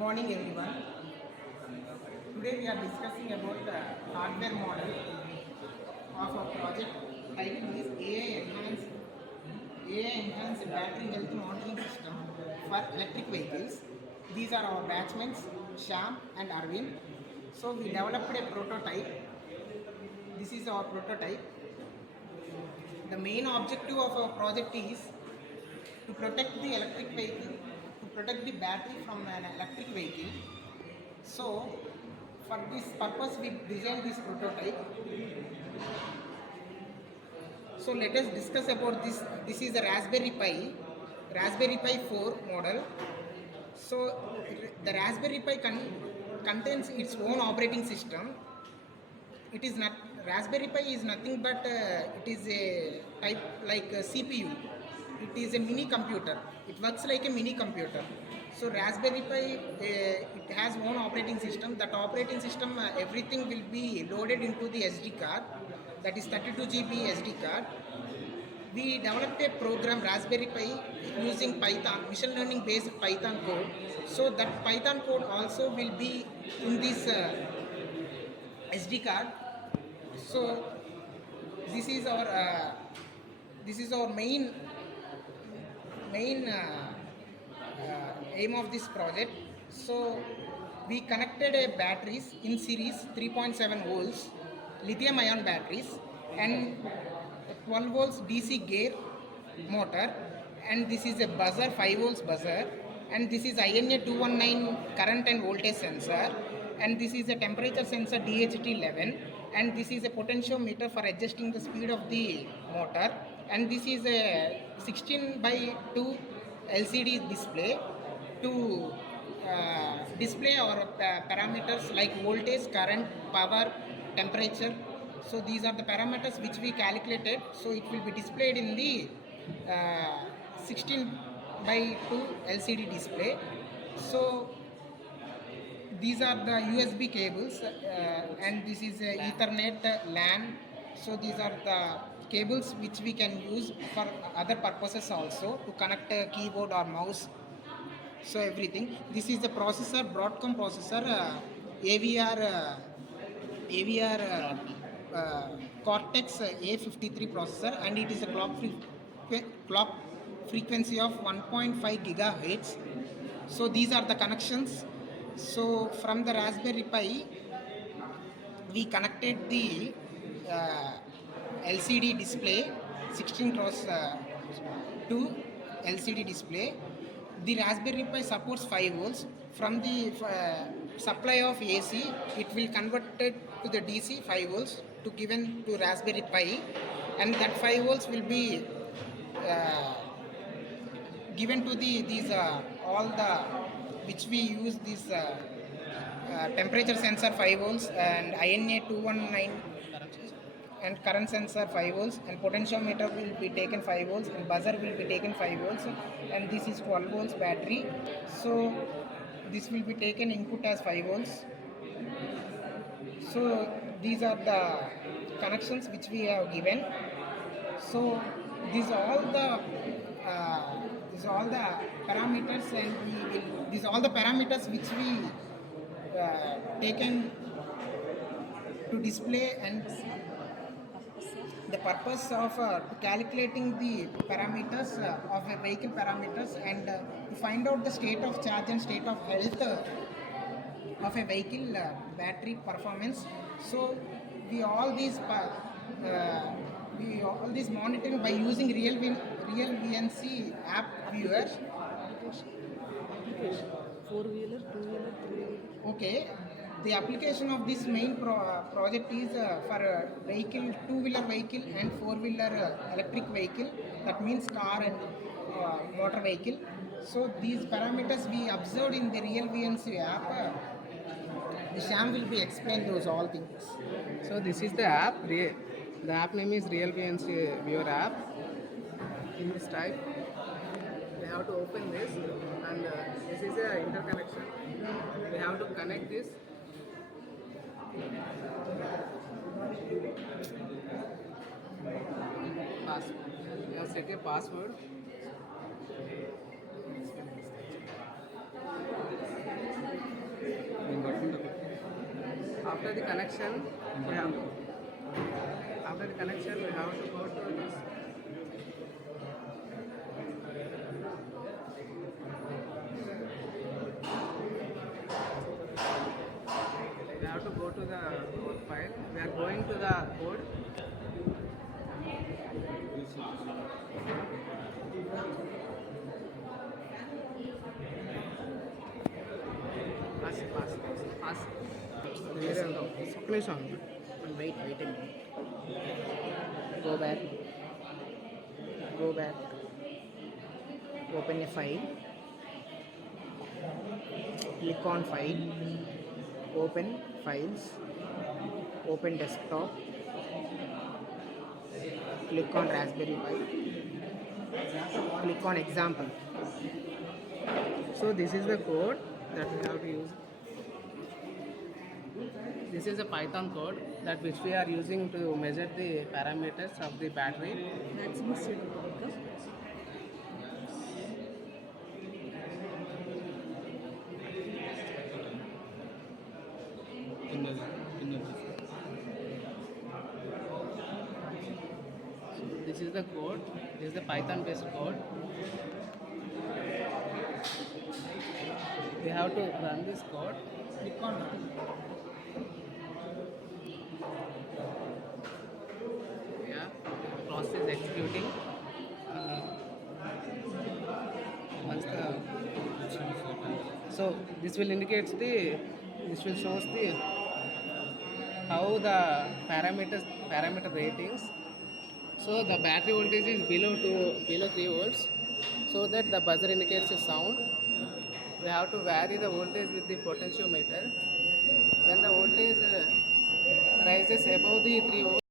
Morning everyone. Today we are discussing about the hardware model of a project titled is AI enhanced battery health monitoring system for electric vehicles. These are our batchmates Shyam and Arvind. So we developed a prototype. This is our prototype. The main objective of our project is to protect the electric vehicle, to protect the battery from an electric vehicle. So for this purpose we designed this prototype. So let us discuss about this. This is a Raspberry Pi 4 model. So the Raspberry Pi contains its own operating system. It is not Raspberry Pi is nothing but it is a type like a CPU. It is a mini computer. It works like a mini computer. So Raspberry Pi it has own operating system. That operating system everything will be loaded into the SD card. That is 32 GB SD card. We developed a program Raspberry Pi using Python, machine learning based Python code. So that Python code also will be in this SD card. So this is our main aim of this project. So we connected a batteries in series 3.7 volts lithium ion batteries and 12 volts DC gear motor, and this is a buzzer 5 volts buzzer, and this is INA 219 current and voltage sensor, and this is a temperature sensor DHT11, and this is a potentiometer for adjusting the speed of the motor, and this is a 16 by 2 LCD display to display our parameters like voltage, current, power, temperature. So these are the parameters which we calculated. So it will be displayed in the 16 by 2 LCD display. So these are the USB cables and this is Ethernet LAN. So these are the cables which we can use for other purposes also to connect a keyboard or mouse. So everything. This is the processor, Broadcom processor, AVR Cortex A53 processor, and it is a clock frequency of 1.5 gigahertz. So these are the connections. So from the Raspberry Pi, we connected the LCD display 16 cross 2 LCD display. The Raspberry Pi supports 5 volts. From the supply of AC, it will convert it to the DC 5 volts to given to Raspberry Pi, and that 5 volts will be given to these all the which we use this temperature sensor 5 volts and INA 219 and current sensor 5 volts, and potentiometer will be taken 5 volts, and buzzer will be taken 5 volts, and this is 12 volts battery. So this will be taken input as 5 volts. So these are the connections which we have given. So these all the parameters, and these all the parameters which we taken to display, and the purpose of calculating the parameters of a vehicle parameters, and to find out the state of charge and state of health of a vehicle battery performance. So we all these monitoring by using real VNC app viewer. Four-wheeler, two-wheeler, three-wheeler. Okay, the application of this main project is for vehicle, two-wheeler vehicle and four-wheeler electric vehicle. That means car and motor vehicle. So these parameters we observed in the real VNC app. The Sham will be explain those all things. So this is the app. The app name is Real VNC Viewer app. In this type, we have to open this, and this is a interconnection. We have to connect this. Password. We have set a password. after the connection, we have after the connection we have to go to this. We have to go to the code file. We are going to the code. Pass. వేరే ఒక్క నిమిషం Wait a minute. Go back. Open a file. Click on file. Open files. Open desktop. Click on Raspberry Pi. Click on example. So this is the code that we have to use. This is a Python code that which we are using to measure the parameters of the battery. That's missing. This is the code. This is the Python based code. We have to run this code. Click on run. Yeah, process is executing. Once the so this will indicate this will shows the how the parameter ratings. So the battery voltage is below 3 volts, so that the buzzer indicates a sound. We have to vary the voltage with the potentiometer. When the voltage rises above the 3 volts,